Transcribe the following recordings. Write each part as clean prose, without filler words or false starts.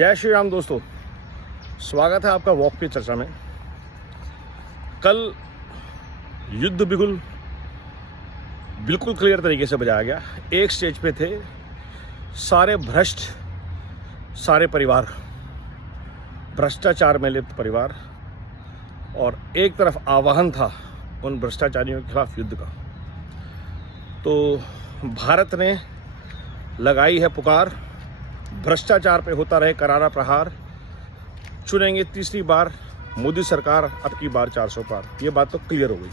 जय श्री राम दोस्तों, स्वागत है आपका वॉक पे चर्चा में। कल युद्ध बिल्कुल क्लियर तरीके से बजाया गया। एक स्टेज पे थे सारे भ्रष्ट, सारे परिवार, भ्रष्टाचार में लिप्त परिवार, और एक तरफ आह्वान था उन भ्रष्टाचारियों के खिलाफ युद्ध का। तो भारत ने लगाई है पुकार, भ्रष्टाचार पे होता रहे करारा प्रहार, चुनेंगे तीसरी बार मोदी सरकार, अब की बार 400 पार। ये बात तो क्लियर हो गई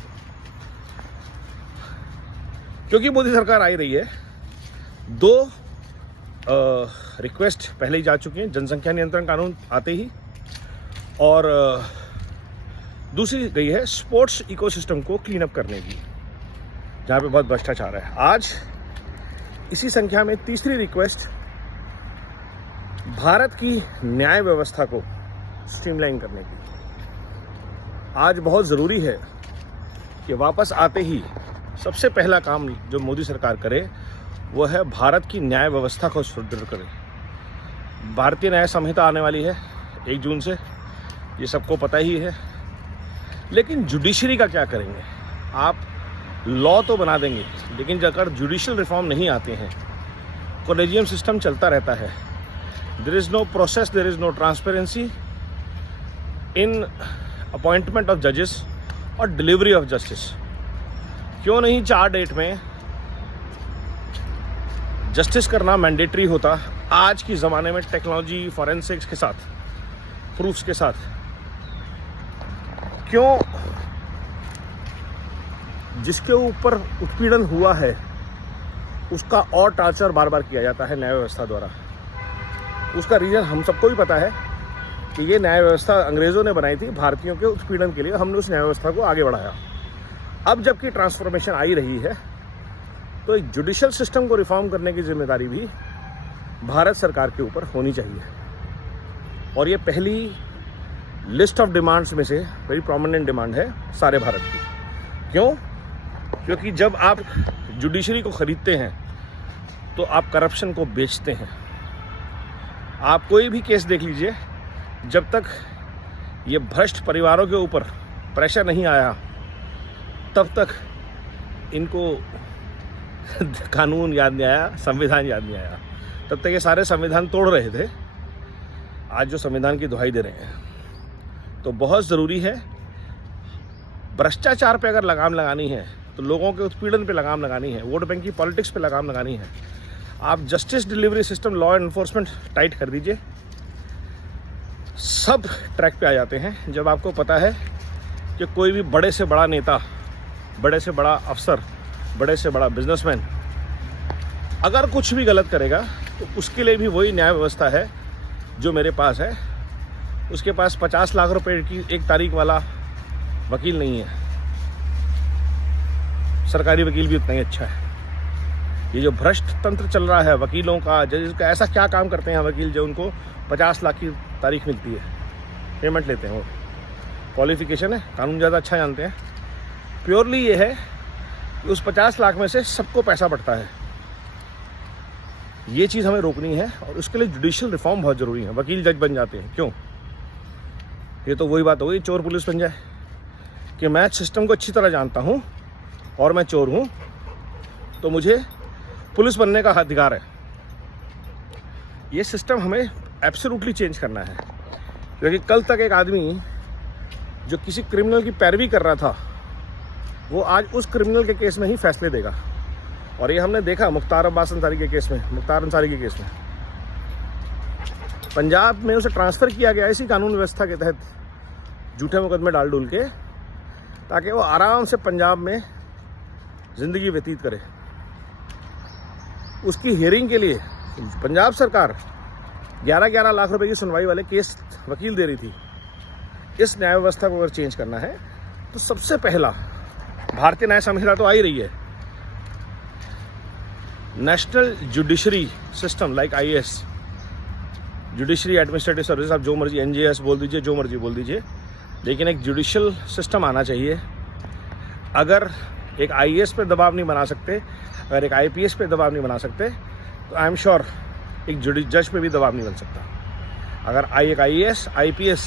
क्योंकि मोदी सरकार आई रही है। दो रिक्वेस्ट पहले ही जा चुकी हैं, जनसंख्या नियंत्रण कानून आते ही, और दूसरी गई है स्पोर्ट्स इकोसिस्टम को क्लीन अप करने की, जहाँ पे बहुत भ्रष्टाचार है। आज इसी संख्या में तीसरी रिक्वेस्ट भारत की न्याय व्यवस्था को स्ट्रीमलाइन करने की। आज बहुत ज़रूरी है कि वापस आते ही सबसे पहला काम जो मोदी सरकार करे वो है भारत की न्याय व्यवस्था को सुदृढ़ करे। भारतीय न्याय संहिता आने वाली है 1 जून से, ये सबको पता ही है। लेकिन जुडिशरी का क्या करेंगे? आप लॉ तो बना देंगे, लेकिन अगर जुडिशियल रिफॉर्म नहीं आते हैं, कोलेजियम सिस्टम चलता रहता है, there is no process, there is no transparency in appointment of judges और delivery of justice। क्यों नहीं 4 डेट में जस्टिस करना मैंडेटरी होता? आज की ज़माने में टेक्नोलॉजी, फॉरेंसिक्स के साथ, प्रूफ्स के साथ, क्यों जिसके ऊपर उत्पीड़न हुआ है उसका और टार्चर बार बार किया जाता है न्याय व्यवस्था द्वारा? उसका रीज़न हम सबको भी पता है कि ये न्याय व्यवस्था अंग्रेज़ों ने बनाई थी भारतीयों के उत्पीड़न के लिए। हमने उस न्याय व्यवस्था को आगे बढ़ाया। अब जबकि ट्रांसफॉर्मेशन आई रही है, तो एक जुडिशियल सिस्टम को रिफॉर्म करने की जिम्मेदारी भी भारत सरकार के ऊपर होनी चाहिए। और ये पहली लिस्ट ऑफ डिमांड्स में से वेरी प्रोमिनेंट डिमांड है सारे भारत की। क्यों? क्योंकि जब आप जुडिशरी को ख़रीदते हैं तो आप करप्शन को बेचते हैं। आप कोई भी केस देख लीजिए, जब तक ये भ्रष्ट परिवारों के ऊपर प्रेशर नहीं आया तब तक इनको कानून याद नहीं आया, संविधान याद नहीं आया। तब तक ये सारे संविधान तोड़ रहे थे, आज जो संविधान की दुहाई दे रहे हैं। तो बहुत ज़रूरी है, भ्रष्टाचार पे अगर लगाम लगानी है तो लोगों के उत्पीड़न पे लगाम लगानी है, वोट बैंक की पॉलिटिक्स पे लगाम लगानी है। आप justice delivery system, law enforcement tight कर दीजिए, सब ट्रैक पे आ जाते हैं। जब आपको पता है कि कोई भी बड़े से बड़ा नेता, बड़े से बड़ा अफसर, बड़े से बड़ा बिजनेसमैन अगर कुछ भी गलत करेगा तो उसके लिए भी वही न्याय व्यवस्था है जो मेरे पास है। उसके पास 50 लाख रुपए की 1 तारीख वाला वकील नहीं है, सरकारी वकील भी उतना ही अच्छा है। ये जो भ्रष्ट तंत्र चल रहा है वकीलों का, जजेस का, ऐसा क्या काम करते हैं वकील जो उनको 50 लाख की तारीख मिलती है, पेमेंट लेते हैं? वो क्वालिफिकेशन है, कानून ज़्यादा अच्छा जानते हैं। प्योरली ये है कि उस 50 लाख में से सबको पैसा बढ़ता है। ये चीज़ हमें रोकनी है और उसके लिए जुडिशियल रिफॉर्म बहुत ज़रूरी है। वकील जज बन जाते हैं, क्यों? ये तो वही बात हो गई, चोर पुलिस बन जाए कि मैं सिस्टम को अच्छी तरह जानता हूँ और मैं चोर हूँ तो मुझे पुलिस बनने का अधिकार है। ये सिस्टम हमें एब्सोल्युटली चेंज करना है, क्योंकि कल तक एक आदमी जो किसी क्रिमिनल की पैरवी कर रहा था वो आज उस क्रिमिनल के केस में ही फैसले देगा। और ये हमने देखा मुख्तार अब्बास अंसारी के केस में, मुख्तार अंसारी के केस में पंजाब में उसे ट्रांसफ़र किया गया इसी कानून व्यवस्था के तहत, झूठे मुकदमे डाल डूल के, ताकि वो आराम से पंजाब में ज़िंदगी व्यतीत करे। उसकी हियरिंग के लिए पंजाब सरकार 11-11 लाख रुपए की सुनवाई वाले केस वकील दे रही थी। इस न्याय व्यवस्था को अगर चेंज करना है तो सबसे पहला, भारतीय न्याय संहिता तो आ ही रही है, national judiciary system like IAS, judiciary administrative service, आप जो मर्जी NJS बोल दीजिए, जो मर्जी बोल दीजिए, लेकिन एक जुडिशियल सिस्टम आना चाहिए। अगर एक IAS पे दबाव नहीं बना सकते, अगर एक IPS पे दबाव नहीं बना सकते, तो आई एम श्योर एक जज पे भी दबाव नहीं बन सकता। अगर एक IAS IPS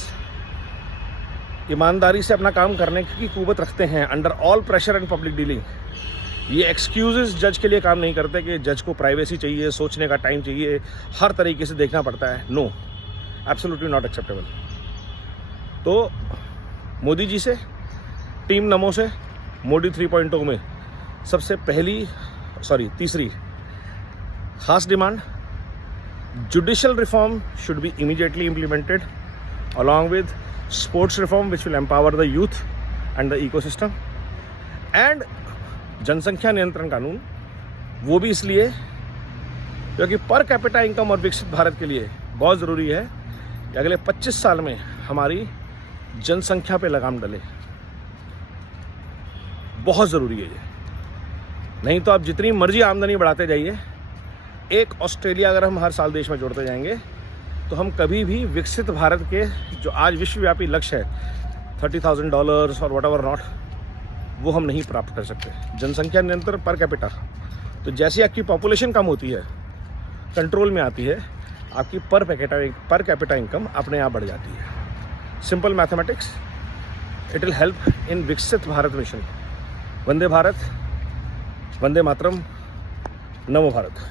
ईमानदारी से अपना काम करने की कुव्वत रखते हैं under all pressure and public dealing, ये एक्सक्यूजेस जज के लिए काम नहीं करते कि जज को प्राइवेसी चाहिए, सोचने का टाइम चाहिए, हर तरीके से देखना पड़ता है। No, absolutely not acceptable. तो मोदी जी से, टीम नमो से मोदी 3.0 में सबसे तीसरी खास demand, judicial reform should be immediately implemented along with sports reform which will empower the youth and the ecosystem, and जनसंख्या नियंत्रण कानून, वो भी इसलिए क्योंकि पर कैपिटा इनकम और विकसित भारत के लिए बहुत ज़रूरी है कि अगले 25 साल में हमारी जनसंख्या पे लगाम डले। बहुत ज़रूरी है ये, नहीं तो आप जितनी मर्जी आमदनी बढ़ाते जाइए, एक ऑस्ट्रेलिया अगर हम हर साल देश में जोड़ते जाएंगे तो हम कभी भी विकसित भारत के जो आज विश्वव्यापी लक्ष्य है $30,000 और वट एवर नॉट, वो हम नहीं प्राप्त कर सकते। जनसंख्या नियंत्रण पर कैपिटा, तो जैसे आपकी पॉपुलेशन कम होती है, कंट्रोल में आती है, आपकी पर कैपिटा इनकम अपने आप बढ़ जाती है। Simple mathematics, it will help in विकसित भारत मिशन। वंदे भारत, वंदे मातरम, नमो भारत।